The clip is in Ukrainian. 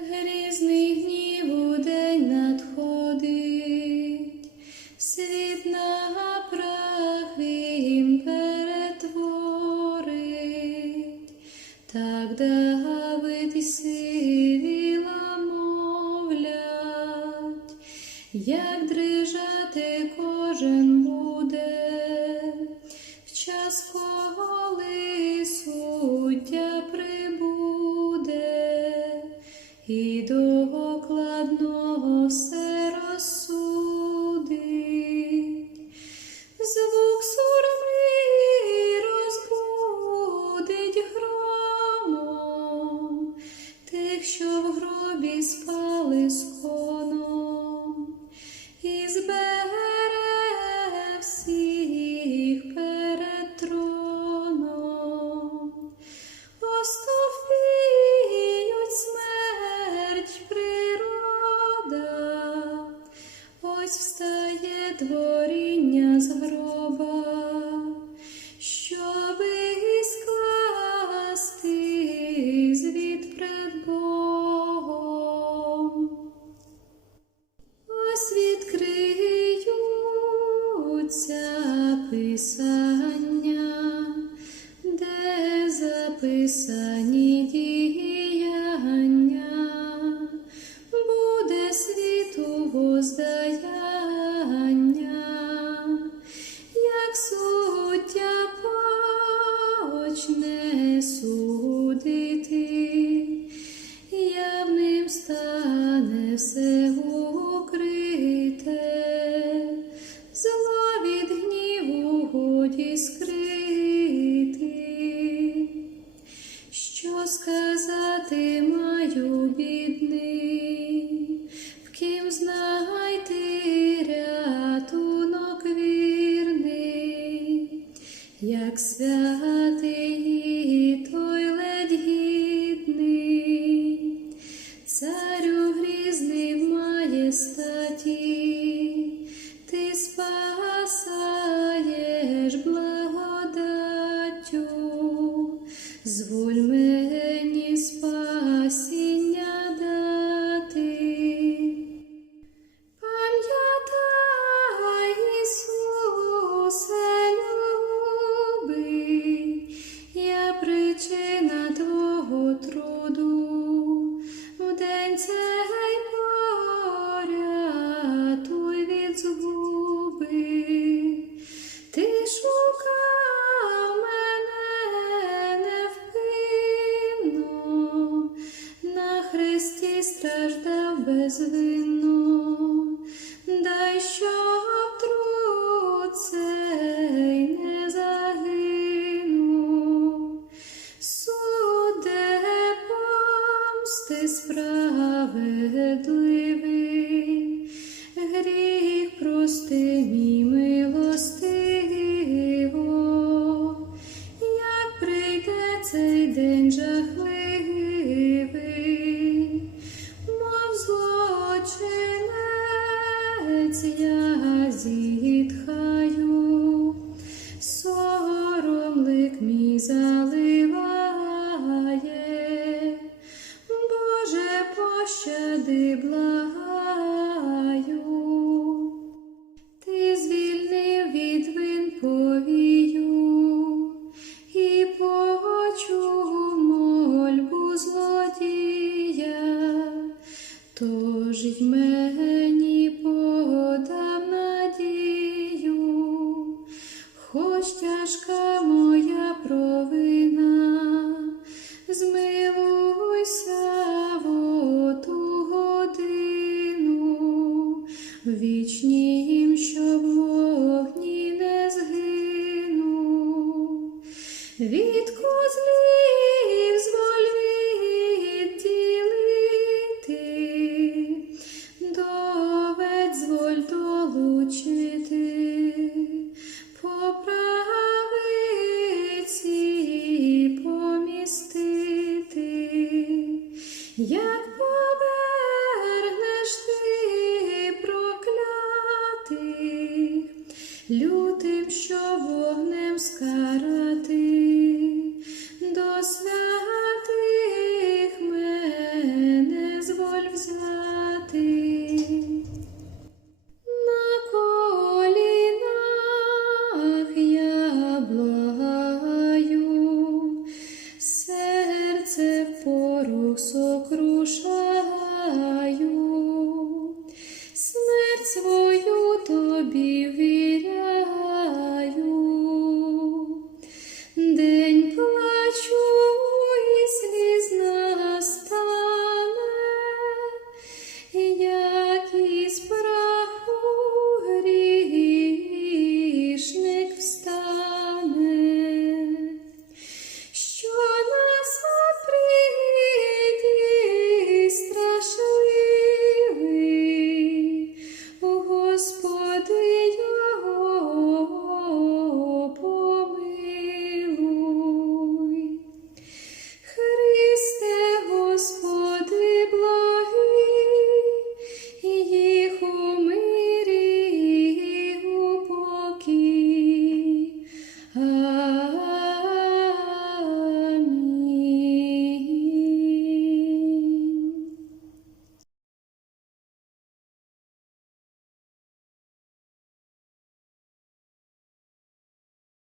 Грізний гнів у надходить, світ на перетворить, так Давид і сивіла мовлять, як дрижати і докладного все розсудить. Звук сурми розбудить громом тих, що в гробі спали писання, де записані діяння, буде світу воздаяння, як суддя почне судити, явним стане все сказати маю бідний, в ким знайти рятунок вірний, як святий той ледь цей порятуй від згуби. Ти шукав мене невпинно, на хресті страждав безвинно, злочинець я зітхаю, сором лик мій заливає, Боже, пощади благаю. Ти звільнив від вин повію і почув мольбу злодія, тож й мені від козлів сокруша.